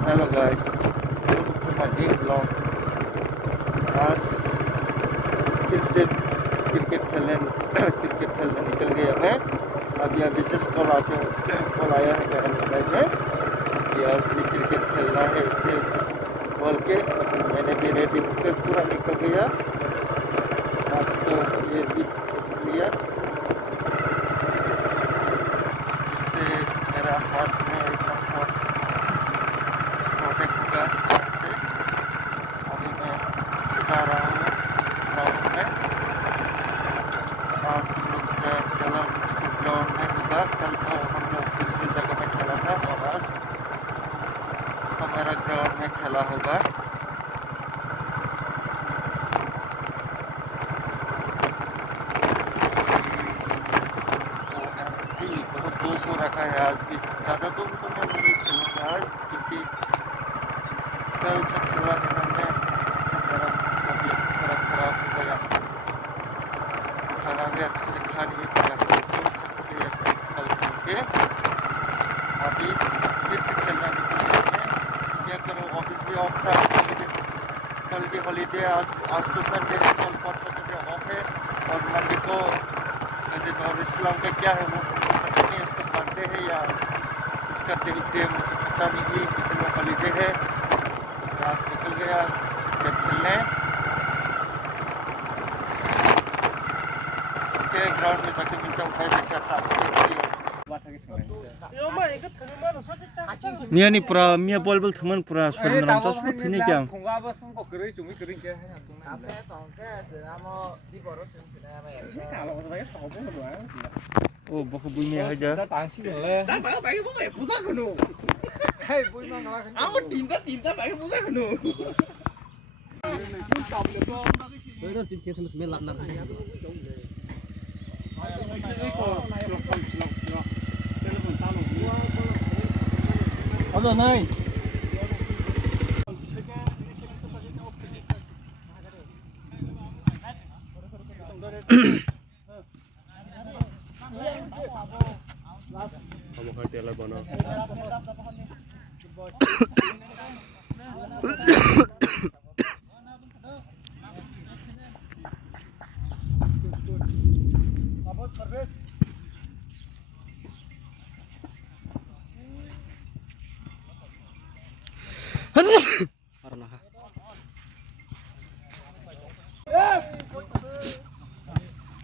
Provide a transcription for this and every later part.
Hello guys, welcome to my day blog. आज फिर से क्रिकेट खेलने निकल गया मैं। अभी जस्ट कॉल आया है मेरा मोबाइल में कि आज भी क्रिकेट खेलना है इसलिए बोल के मैंने भी रेडी होकर पूरा निकल गया। आज तो ये भी लिया जिससे मेरा हाथ में एकदम प्रोटेक्ट होगा से। अभी मैं जा रहा हूँ ग्राउंड में। आज हम लोग ग्राउंड में होगा। कल तो हम लोग दूसरी जगह में खेला था और आज हमारा ग्राउंड में खेला होगा। बहुत दूर को रखा है। आज भी ज़्यादा दूर तो मैं नहीं खेलूँगा आज, क्योंकि कल जब खेला था मैं मेरा तबीयत थोड़ा खराब हो गया। खाना भी अच्छे से खा नहीं पाया, कल खेल के अभी फिर से खेलना निकल गए। क्या करूँ, ऑफिस भी ऑफ था, कल भी हॉलीडे। आज तो संडे है, कल सैटरडे ऑफ है और मंडे को और इस्लाम का क्या है वो पता नहीं, उसका बर्थडे है या उसका डे मुझे पता नहीं, इसलिए हॉलीडे है। आज निकल गया जब खेलने। ओके, ग्राउंड में जाके मिलता हूँ। मिया नहीं पूरा मिया बॉल थमन पूरा सोलह रन चास फुट नहीं क्या ओ बहुत बुई में है जा Ada naik. Kamu hati lah bana.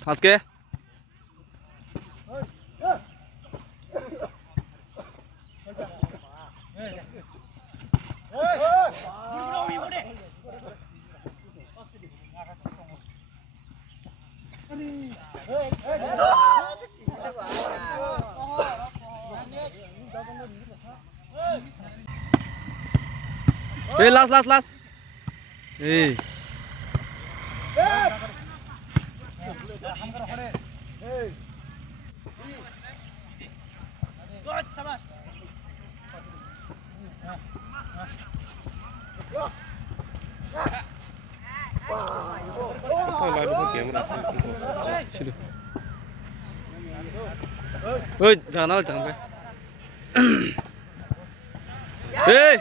How's it? Hey, last. Hey. Good, sabas. Ôi, jangan nào, jangan phải. Hey.